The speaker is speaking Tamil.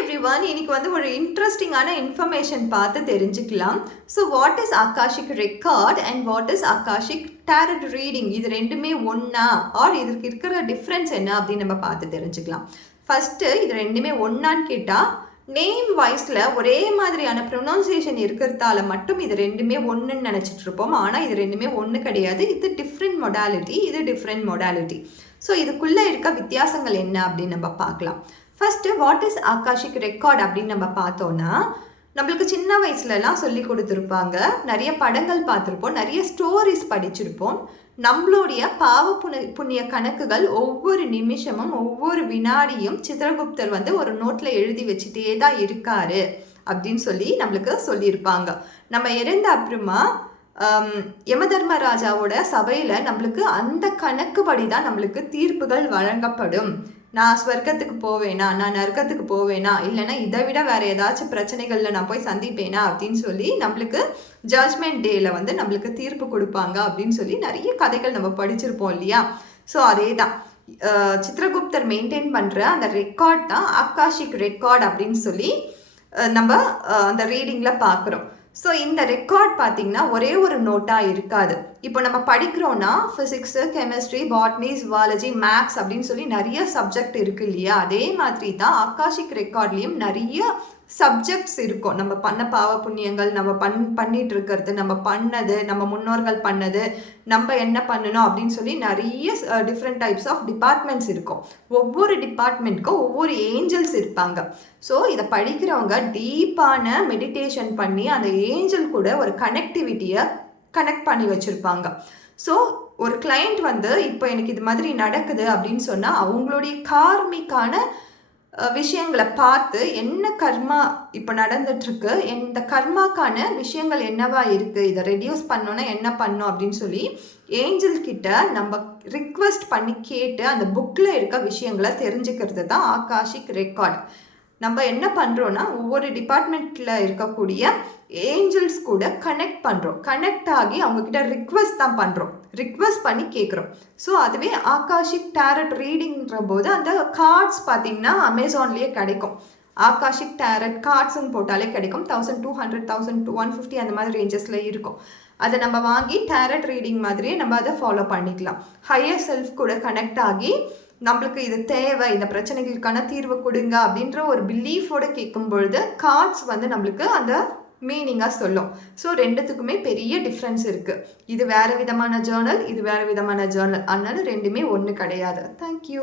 எவ்ரிவன், இன்னைக்கு வந்து ஒரு இன்ட்ரெஸ்டிங்கான இன்ஃபர்மேஷன் பார்த்து தெரிஞ்சுக்கலாம். So what is Akashic record and what is Akashic tarot reading? இது ரெண்டுமே ஒன்றா ஆர் இதுக்கு இருக்கிற டிஃப்ரென்ஸ் என்ன அப்படின்னு நம்ம பார்த்து தெரிஞ்சுக்கலாம். ஃபஸ்ட்டு இது ரெண்டுமே ஒன்றான்னு கேட்டால் நேம் வாய்ஸில் ஒரே மாதிரியான ப்ரொனவுன்சியேஷன் இருக்கிறதால மட்டும் இது ரெண்டுமே ஒன்றுன்னு நினச்சிட்டு இருப்போம். ஆனால் இது ரெண்டுமே ஒன்று கிடையாது. இது டிஃப்ரெண்ட் மொடாலிட்டி, இது டிஃப்ரெண்ட் மொடாலிட்டி. ஸோ இதுக்குள்ளே இருக்க வித்தியாசங்கள் என்ன அப்படின்னு நம்ம பார்க்கலாம். First what is Akashic record அப்படின்னு நம்ம பார்த்தோன்னா, நம்மளுக்கு சின்ன வயசுலலாம் சொல்லி கொடுத்துருப்பாங்க, நிறைய படங்கள் பார்த்துருப்போம், நிறைய ஸ்டோரிஸ் படிச்சிருப்போம். நம்மளுடைய புண்ணிய கணக்குகள் ஒவ்வொரு நிமிஷமும் ஒவ்வொரு வினாடியும் சித்திரகுப்தர் வந்து ஒரு நோட்டில் எழுதி வச்சுட்டே தான் இருக்காரு அப்படின்னு சொல்லி நம்மளுக்கு சொல்லியிருப்பாங்க. நம்ம இறந்த அப்புறமா யமதர்மராஜாவோட சபையில் நம்மளுக்கு அந்த கணக்குப்படி தான் நம்மளுக்கு தீர்ப்புகள் வழங்கப்படும். நான் ஸ்வர்க்கத்துக்கு போவேனா, நான் நரக்கத்துக்கு போவேனா, இல்லைன்னா இதை விட வேறு ஏதாச்சும் பிரச்சனைகளில் நான் போய் சந்திப்பேனா அப்படின்னு சொல்லி நம்மளுக்கு ஜட்ஜ்மெண்ட் டேயில் வந்து நம்மளுக்கு தீர்ப்பு கொடுப்பாங்க அப்படின்னு சொல்லி நிறைய கதைகள் நம்ம படிச்சிருப்போம் இல்லையா. ஸோ அதே தான் சித்திரகுப்தர் மெயின்டைன் பண்ணுற அந்த ரெக்கார்ட் தான் ஆகாஷிக் ரெக்கார்ட் அப்படின்னு சொல்லி நம்ம அந்த ரீடிங்கில் பார்க்குறோம். ஸோ இந்த ரெக்கார்ட் பார்த்திங்கன்னா ஒரே ஒரு நோட்டாக இருக்காது. இப்போ நம்ம படிக்கிறோன்னா physics, chemistry, botany, zoology, maths அப்படின்னு சொல்லி நிறைய சப்ஜெக்ட் இருக்குது இல்லையா. அதே மாதிரி தான் ஆகாஷிக் ரெக்கார்ட்லேயும் நிறைய சப்ஜெக்ட்ஸ் இருக்கும். நம்ம பண்ண பாவ புண்ணியங்கள், நம்ம பண்ணிட்டு இருக்கிறது, நம்ம பண்ணது, நம்ம முன்னோர்கள் பண்ணது, நம்ம என்ன பண்ணணும் அப்படின்னு சொல்லி நிறைய டிஃப்ரெண்ட் டைப்ஸ் ஆஃப் டிபார்ட்மெண்ட்ஸ் இருக்கும். ஒவ்வொரு டிபார்ட்மெண்ட்க்கும் ஒவ்வொரு ஏஞ்சல்ஸ் இருப்பாங்க. ஸோ இதை படிக்கிறவங்க டீப்பான மெடிடேஷன் பண்ணி அந்த ஏஞ்சல் கூட ஒரு கனெக்டிவிட்டியை கனெக்ட் பண்ணி வச்சுருப்பாங்க. ஸோ ஒரு கிளைண்ட் வந்து இப்போ எனக்கு இது மாதிரி நடக்குது அப்படின்னு சொன்னால் அவங்களுடைய கார்மிக்கான விஷயங்களை பார்த்து என்ன கர்மா இப்போ நடந்துட்டுருக்கு, இந்த கர்மாக்கான விஷயங்கள் என்னவா இருக்குது, இதை ரெடியூஸ் பண்ணோன்னா என்ன பண்ணும் அப்படின்னு சொல்லி ஏஞ்சல் கிட்ட நம்ம ரிக்வெஸ்ட் பண்ணி கேட்டு அந்த புக்கில் இருக்க விஷயங்களை தெரிஞ்சுக்கிறது தான் ஆகாஷிக் ரெக்கார்ட். நம்ம என்ன பண்ணுறோன்னா ஒவ்வொரு டிபார்ட்மெண்ட்டில் இருக்கக்கூடிய ஏஞ்சல்ஸ் கூட கனெக்ட் ஆகி அவங்கக்கிட்ட ரிக்வெஸ்ட் தான் பண்ணுறோம், ரிக்வெஸ்ட் பண்ணி கேட்குறோம். ஸோ அதுவே ஆகாஷிக் டேரட் ரீடிங்கிற போது அந்த கார்ட்ஸ் பார்த்திங்கன்னா அமேசான்லேயே கிடைக்கும். ஆகாஷிக் டேரட் கார்ட்ஸ்ன்னு போட்டாலே கிடைக்கும். 1200, 1150 அந்த மாதிரி ரேஞ்சஸில் இருக்கும். அதை நம்ம வாங்கி டேரட் ரீடிங் மாதிரியே நம்ம அதை ஃபாலோ பண்ணிக்கலாம். ஹையர் செல்ஃப் கூட கனெக்ட் ஆகி நம்மளுக்கு இது தேவை, இந்த பிரச்சனைகளுக்கான தீர்வு கொடுங்க அப்படின்ற ஒரு பிலீஃபோடு கேட்கும் பொழுது கார்ட்ஸ் வந்து நம்மளுக்கு அந்த மீனிங்காக சொல்லும். ஸோ ரெண்டுத்துக்குமே பெரிய டிஃப்ரென்ஸ் இருக்குது. இது வேறு விதமான ஜேர்னல், இது வேறு விதமான ஜேர்னல், அதனால ரெண்டுமே ஒன்று கிடையாது. தேங்க்யூ.